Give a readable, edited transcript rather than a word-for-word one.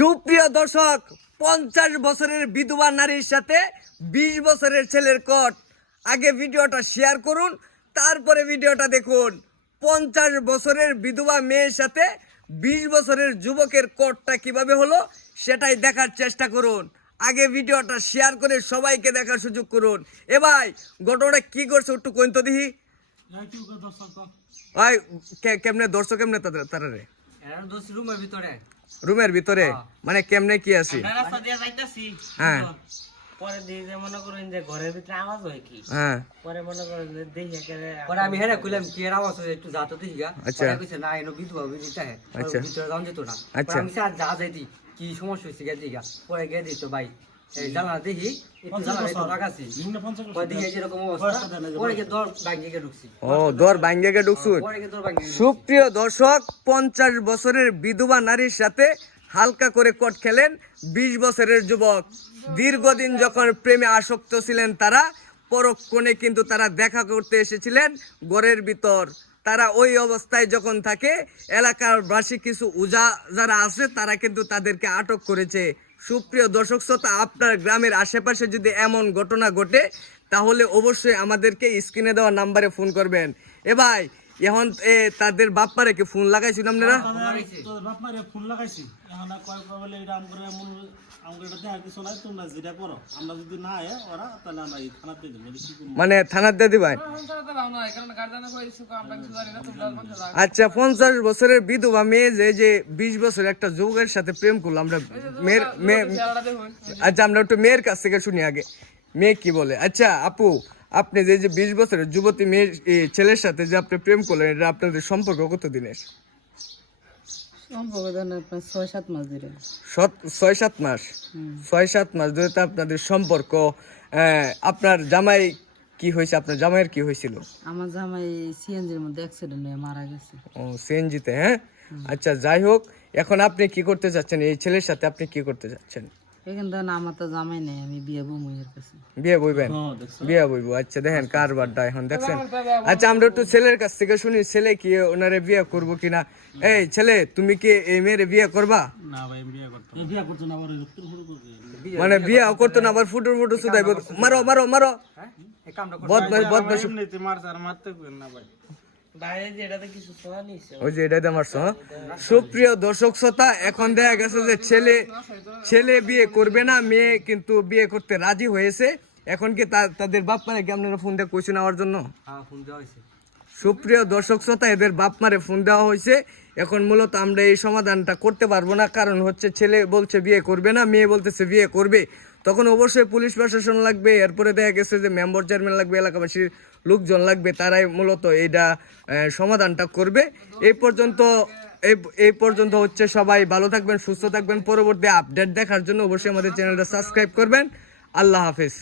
সুপ্রিয় দর্শক, 50 বছরের বিধবা নারীর সাথে 20 বছরের ছেলের কট। আগে ভিডিওটা শেয়ার করুন, তারপরে ভিডিওটা দেখুন। 50 বছরের বিধবা মেয়ের সাথে 20 বছরের যুবকের কটটা কিভাবে হলো সেটাই দেখার চেষ্টা করুন। আগে ভিডিওটা শেয়ার করে সবাইকে দেখার সুযোগ করুন। এ ভাই, ঘটনাটা কি করছে একটু কইন তো দেখি। ভাই কেমনে দর্শক কেমনে তারা রে রুমের ভিতরে মানে কেমনে কি আছে? হ্যাঁ, পরে দিয়ে যে মনে করেন যে ঘরের ভিতরে আওয়াজ হয় কি, হ্যাঁ, পরে মনে করেন যে দেখি পরে আমি হেরে কইলাম কি এর আওয়াজ হয় একটু যাতো দেখি গা। আচ্ছা। পরে কইছে না এনো বিধবা বিদিতা হে। আচ্ছা। ভিতরে যান যেত না। আচ্ছা। পরে আমি স্যার যা যাইতি কি সমস্যা হইছে গা দিগা। পরে গে দিত ভাই এই জানা দেখি একটু জানা একটু লাগাছি। পরে দেখি এরকম অবস্থা। পরে গে দর ব্যাংকে গে ঢুকছি। ও দর ভাঙ্গে ঢুকছুন। পরে গে দর ব্যাংকে। সুপ্রিয় দর্শক, 50 বছরের বিধবা নারীর সাথে হালকা করে কট খেলেন 20 বছরের যুবক। দীর্ঘদিন যখন প্রেমে আসক্ত ছিলেন তারা, পরক্ষণে কিন্তু তারা দেখা করতে এসেছিলেন ঘরের ভিতর। তারা ওই অবস্থায় যখন থাকে, এলাকার বাসী কিছু উজা যারা আছে তারা কিন্তু তাদেরকে আটক করেছে। সুপ্রিয় দর্শক শ্রোতা, আপনার গ্রামের আশেপাশে যদি এমন ঘটনা ঘটে তাহলে অবশ্যই আমাদেরকে স্ক্রিনে দেওয়া নাম্বারে ফোন করবেন। এ ভাই, এখন তাদের বাপ্পারে কি ফোন লাগাইছিল আপনারা? বাপমারে ফোন লাগাইছি, এখন কয় কয় বলে এটা আমগরে আমগরে এটা দেখা কিছু নাই, তোমরা যেটা করো, আমরা যদি না আয় ওরা তাহলে আমরা এই থানাতে দেবো। কি করবো? মানে থানার দিয়ে দিবেন? আচ্ছা, 50 বছরের বিধবা মেয়ে যে 20 বছরের একটা যুবকের সাথে প্রেম করলো, আমরা আচ্ছা আমরা একটু মেয়ের কাছ থেকে শুনি আগে মেয়ে কি বলে। আচ্ছা আপু, আপনি যে 20 বছরের যুবতী মেয়ে ছেলের সাথে যে আপনি প্রেম করলেন, এটা আপনাদের সম্পর্ক কত দিনের? সম্পর্ক ধরেন আপনার 6-7 মাস ধরে। 6-7 মাস? 6-7 মাস ধরে তো আপনাদের সম্পর্ক। আপনার জামাই কি হয়েছে? আপনার জামাইয়ের কি হয়েছিল? আমার জামাই সিএনজির মধ্যে অ্যাক্সিডেন্ট হয়ে মারা গেছে। ও সিএনজিতে? হ্যাঁ, আচ্ছা যাই হোক, এখন আপনি কি করতে চাচ্ছেন? এই ছেলের সাথে আপনি কি করতে চাচ্ছেন? এখান থেকে আমার তো জামাই নেই, আমি বিয়ে বউ মেয়ের কাছে। বিয়ে বইবেন? বিয়ে বইবো। আচ্ছা দেখেন কারবারটা এখন দেখছেন। আচ্ছা আমরা একটু ছেলের কাছ থেকে শুনি, ছেলে কি ওনারে বিয়ে করবো কিনা। এই ছেলে, তুমি কি এই মেয়ের বিয়ে করবা? না ভাই, বিয়ে করতে বিয়ে করতে না, আবার রক্ত শুরু করবে। মানে বিয়ে করতো না, আবার ফুটুর ফুটু শুধাইব। মারো মারো মারো, হ্যাঁ এই কামটা কর। বদমাশ বদমাশ। এমনিতে মারছে আর মারতে পারেন না ভাই। বাইরে যে এটাতে কিছু শোয়া নিছে। ওই যে এটাতে মারছো। হ্যাঁ, সুপ্রিয় দর্শক শ্রোতা, এখন দেখা গেছে যে ছেলে বিয়ে করবে না, মেয়ে কিন্তু বিয়ে করতে রাজি হয়েছে। এখন কি তাদের বাপ মারে কি আপনারা ফোন দিয়ে কইছেন নেওয়ার জন্য? হ্যাঁ ফোন দেওয়া হইছে। সুপ্রিয় দর্শক শ্রোতা, এদের বাপ মারে ফোন দেওয়া হয়েছে। এখন মূলত আমরা এই সমাধানটা করতে পারবো না, কারণ হচ্ছে ছেলে বলছে বিয়ে করবে না, মেয়ে বলতেছে বিয়ে করবে। তখন অবশ্যই পুলিশ প্রশাসন লাগবে, এরপরে দেখা গেছে যে মেম্বার চেয়ারম্যান লাগবে, এলাকাবাসীর লোকজন লাগবে, তারাই মূলত এইটা সমাধানটা করবে। এই পর্যন্ত হচ্ছে। সবাই ভালো থাকবেন, সুস্থ থাকবেন। পরবর্তী আপডেট দেখার জন্য অবশ্যই আমাদের চ্যানেলটা সাবস্ক্রাইব করবেন। আল্লাহ হাফেজ।